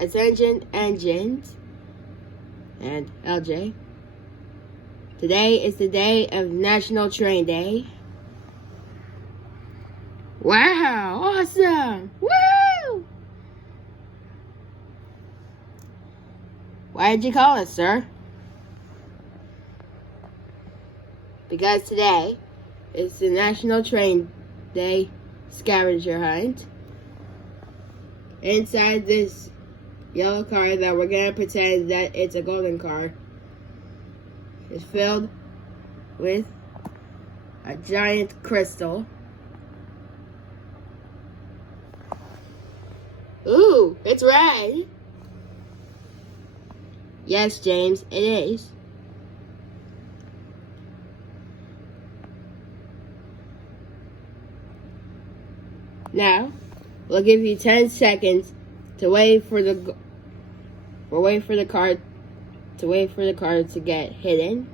Attention engines and LJ. Today is the day of National Train Day. Wow, awesome! Woo! Why did you call us, sir? Because today is the National Train Day scavenger hunt. Inside this yellow car that we're gonna pretend that it's a golden car is filled with a giant crystal. Ooh, it's red. Yes, James, it is. Now, we'll give you 10 seconds to wait for the card to get hidden.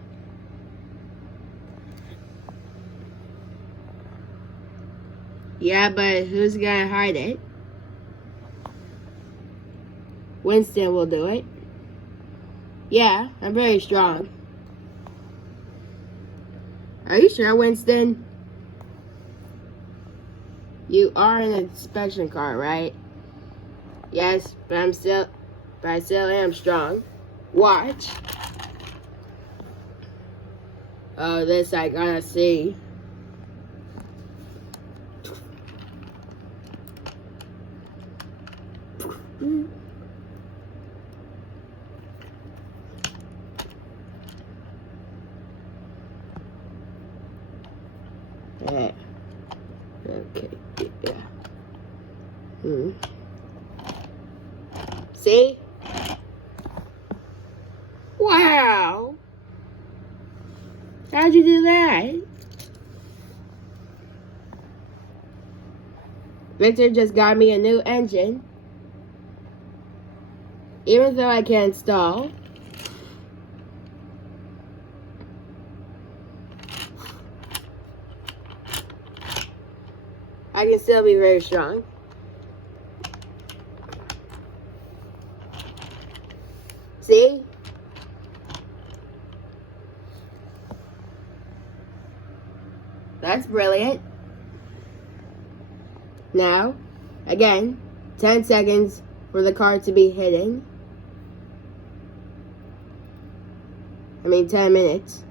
Yeah, but who's gonna hide it? Winston will do it. Yeah, I'm very strong. Are you sure, Winston? You are an inspection car, right? Yes, but I still am strong. Watch. Oh, this I gotta see. Yeah. Okay. Yeah. See? Wow. How'd you do that? Victor just got me a new engine. Even though I can't stall. I can still be very strong. See? That's brilliant. Now, again, 10 seconds for the card to be hidden. 10 minutes.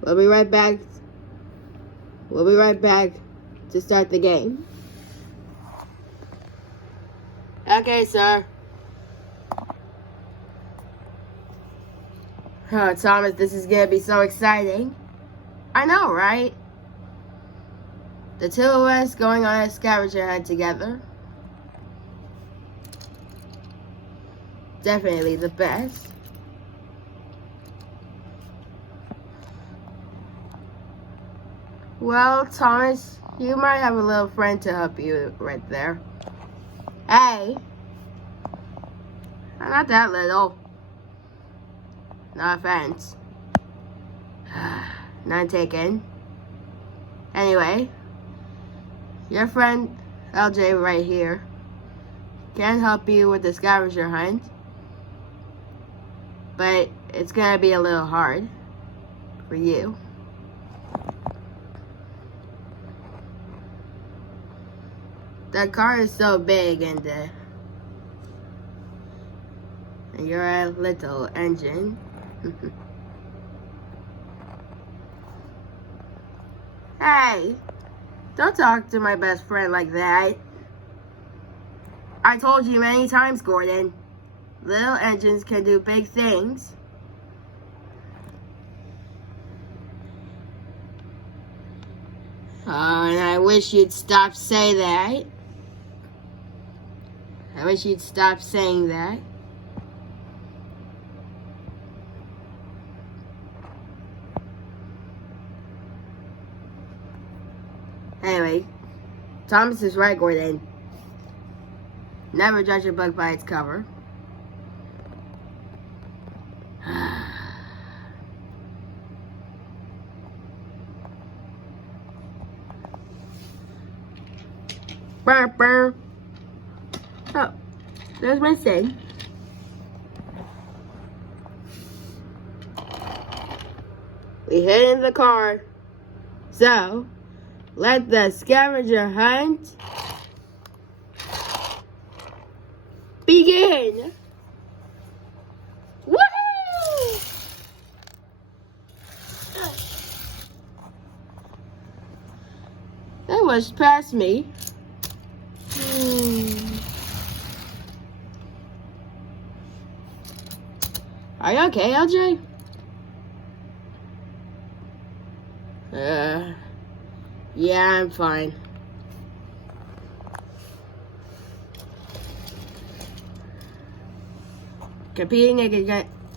We'll be right back. We'll be right back to start the game. Okay, sir. Oh, Thomas, this is gonna be so exciting. I know, right? The two of us going on a scavenger hunt together. Definitely the best. Well, Thomas, you might have a little friend to help you right there. Hey! I'm not that little. No offense. None taken. Anyway, your friend LJ right here can help you with the scavenger hunt, but it's gonna be a little hard for you. The car is so big and you're a little engine. Hey, don't talk to my best friend like that. I told you many times, Gordon. Little engines can do big things. Oh, and I wish you'd stop saying that. I wish you'd stop saying that. Anyway, Thomas is right, Gordon. Never judge a book by its cover. Burr, burr. Oh, there's my thing. We hid in the car. So, let the scavenger hunt begin. Woohoo! That was past me. Are you okay, LJ? Yeah, I'm fine. Competing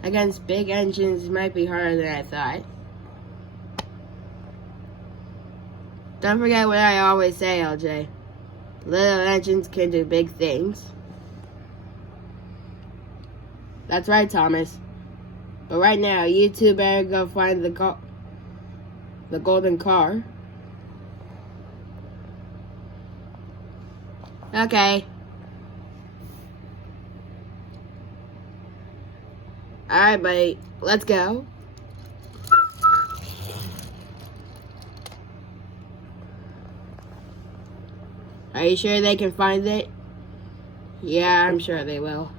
against big engines might be harder than I thought. Don't forget what I always say, LJ. Little engines can do big things. That's right, Thomas. But right now, you two better go find the golden car. Okay. Alright, buddy. Let's go. Are you sure they can find it? Yeah, I'm sure they will.